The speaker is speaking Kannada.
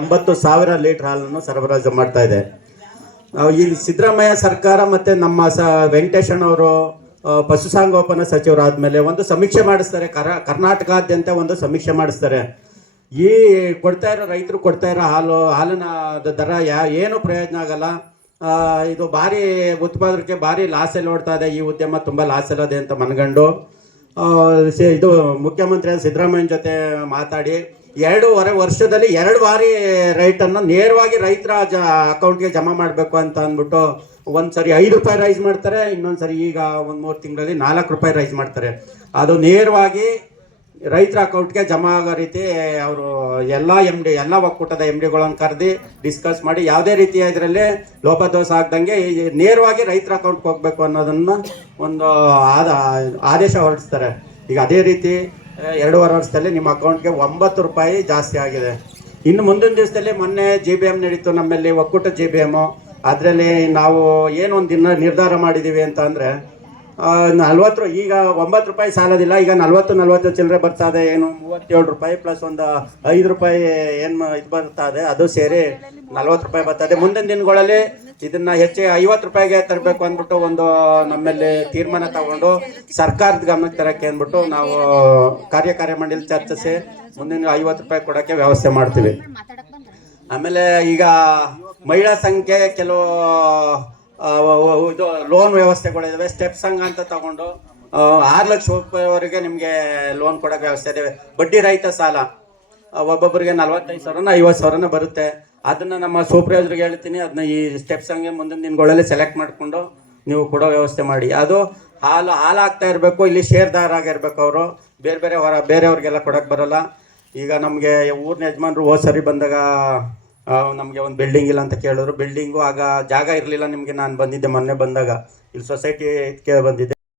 80,000 ಲೀಟರ್ ಹಾಲನ್ನು ಸರಬರಾಜು ಮಾಡ್ತಾ ಇದೆ. ಈ ಸಿದ್ದರಾಮಯ್ಯ ಸರ್ಕಾರ ಮತ್ತು ನಮ್ಮ ವೆಂಕಟೇಶಣ್ಣವರು ಪಶುಸಂಗೋಪನಾ ಸಚಿವರಾದ್ಮೇಲೆ ಒಂದು ಸಮೀಕ್ಷೆ ಮಾಡಿಸ್ತಾರೆ. ಕರ್ನಾಟಕಾದ್ಯಂತ ಒಂದು ಸಮೀಕ್ಷೆ ಮಾಡಿಸ್ತಾರೆ. ಈ ರೈತರು ಕೊಡ್ತಾ ಇರೋ ಹಾಲಿನ ದರ ಏನು ಪ್ರಯೋಜನ ಆಗಲ್ಲ. ಇದು ಭಾರಿ ಉತ್ಪಾದಕರಿಗೆ ಭಾರಿ ಲಾಸಲ್ಲಿ ಓಡ್ತಾ ಇದೆ. ಈ ಉದ್ಯಮ ತುಂಬ ಲಾಸ್ ಇರೋದೆ ಅಂತ ಮನಗಂಡು ಇದು ಮುಖ್ಯಮಂತ್ರಿ ಸಿದ್ದರಾಮಯ್ಯನ ಜೊತೆ ಮಾತಾಡಿ 2.5 ವರ್ಷದಲ್ಲಿ 2 ಬಾರಿ ರೈಟನ್ನು ನೇರವಾಗಿ ರೈತರ ಅಕೌಂಟ್ಗೆ ಜಮಾ ಮಾಡಬೇಕು ಅಂತ ಅಂದ್ಬಿಟ್ಟು ಒಂದ್ಸರಿ 5 ರೂಪಾಯಿ ರೈಸ್ ಮಾಡ್ತಾರೆ, ಇನ್ನೊಂದ್ಸರಿ ಈಗ 1-3 ತಿಂಗಳಲ್ಲಿ 4 ರೂಪಾಯಿ ರೈಸ್ ಮಾಡ್ತಾರೆ. ಅದು ನೇರವಾಗಿ ರೈತರ ಅಕೌಂಟ್ಗೆ ಜಮಾ ಆಗೋ ರೀತಿ ಅವರು ಎಲ್ಲ ಒಕ್ಕೂಟದ MDಗಳನ್ನು ಕರೆದು ಡಿಸ್ಕಸ್ ಮಾಡಿ ಯಾವುದೇ ರೀತಿಯ ಇದರಲ್ಲಿ ಲೋಪದೋಷ ಆಗ್ದಂಗೆ ನೇರವಾಗಿ ರೈತರ ಅಕೌಂಟ್ಗೆ ಹೋಗ್ಬೇಕು ಅನ್ನೋದನ್ನು ಒಂದು ಆದೇಶ ಹೊರಡಿಸ್ತಾರೆ. ಈಗ ಅದೇ ರೀತಿ 2.5 ವರ್ಷದಲ್ಲಿ ನಿಮ್ಮ ಅಕೌಂಟ್ಗೆ 9 ರೂಪಾಯಿ ಜಾಸ್ತಿ ಆಗಿದೆ. ಇನ್ನು ಮುಂದಿನ ದಿವಸದಲ್ಲಿ ಮೊನ್ನೆ GBM ನಡೀತು, ನಮ್ಮಲ್ಲಿ ಒಕ್ಕೂಟ GBM. ಅದರಲ್ಲಿ ನಾವು ಏನೊಂದು ನಿರ್ಧಾರ ಮಾಡಿದ್ದೀವಿ ಅಂತ ಅಂದರೆ 40 ಈಗ 9 ರೂಪಾಯಿ ಸಾಲದಿಲ್ಲ, ಈಗ 40 ಚಿಲ್ಲರೆ ಬರ್ತಾ ಇದೆ. ಏನು 37 ರೂಪಾಯಿ ಪ್ಲಸ್ ಒಂದು 5 ರೂಪಾಯಿ ಏನು ಇದು ಬರ್ತಾ ಇದೆ, ಅದು ಸೇರಿ 40 ರೂಪಾಯಿ ಬರ್ತಾ ಇದೆ. ಮುಂದಿನ ದಿನಗಳಲ್ಲಿ ಇದನ್ನು ಹೆಚ್ಚಿಗೆ 50 ರೂಪಾಯಿಗೆ ತರಬೇಕು ಅಂದ್ಬಿಟ್ಟು ಒಂದು ನಮ್ಮಲ್ಲಿ ತೀರ್ಮಾನ ತಗೊಂಡು ಸರ್ಕಾರದ ಗಮನಕ್ಕೆ ತರಕ್ಕೆ ಅಂದ್ಬಿಟ್ಟು ನಾವು ಕಾರ್ಯಕಾರಿ ಮಂಡಳಿ ಚರ್ಚಿಸಿ ಮುಂದಿನ 50 ರೂಪಾಯಿ ಕೊಡೋಕ್ಕೆ ವ್ಯವಸ್ಥೆ ಮಾಡ್ತೀವಿ. ಆಮೇಲೆ ಈಗ ಮಹಿಳಾ ಸಂಖ್ಯೆ ಕೆಲವು ಇದು ಲೋನ್ ವ್ಯವಸ್ಥೆಗಳಿದ್ದಾವೆ. ಸ್ಟೆಪ್ ಸಂಘ ಅಂತ ತಗೊಂಡು 6 ಲಕ್ಷ ರೂಪಾಯಿವರೆಗೆ ನಿಮಗೆ ಲೋನ್ ಕೊಡೋಕೆ ವ್ಯವಸ್ಥೆ ಇದೆ. ಬಡ್ಡಿ ರಹಿತ ಸಾಲ ಒಬ್ಬೊಬ್ಬರಿಗೆ 45,000 50,000 ಬರುತ್ತೆ. ಅದನ್ನು ನಮ್ಮ ಸೂಪರ್ವೈಸರ್ಗೆ ಹೇಳ್ತೀನಿ, ಅದನ್ನ ಈ ಸ್ಟೆಪ್ ಸಂಘ ಮುಂದಿನ ದಿನಗಳಲ್ಲಿ ಸೆಲೆಕ್ಟ್ ಮಾಡಿಕೊಂಡು ನೀವು ಕೊಡೋ ವ್ಯವಸ್ಥೆ ಮಾಡಿ. ಅದು ಹಾಲು ಆಗ್ತಾ ಇರಬೇಕು, ಇಲ್ಲಿ ಶೇರ್ದಾರ ಆಗಿರ್ಬೇಕು. ಅವರು ಬೇರೆಯವ್ರಿಗೆಲ್ಲ ಕೊಡೋಕ್ಕೆ ಬರೋಲ್ಲ. ಈಗ ನಮಗೆ ಊರಿನ ಯಜಮಾನರು ಸರಿ ಬಂದಾಗ ನಮಗೆ ಒಂದು ಬಿಲ್ಡಿಂಗ್ ಇಲ್ಲ ಅಂತ ಕೇಳಿದ್ರು. ಬಿಲ್ಡಿಂಗು ಆಗ ಜಾಗ ಇರಲಿಲ್ಲ ನಿಮಗೆ. ನಾನು ಬಂದಿದ್ದೆ ಮೊನ್ನೆ ಬಂದಾಗ, ಇಲ್ಲಿ ಸೊಸೈಟಿ ಇದಕ್ಕೆ ಬಂದಿದ್ದೆ.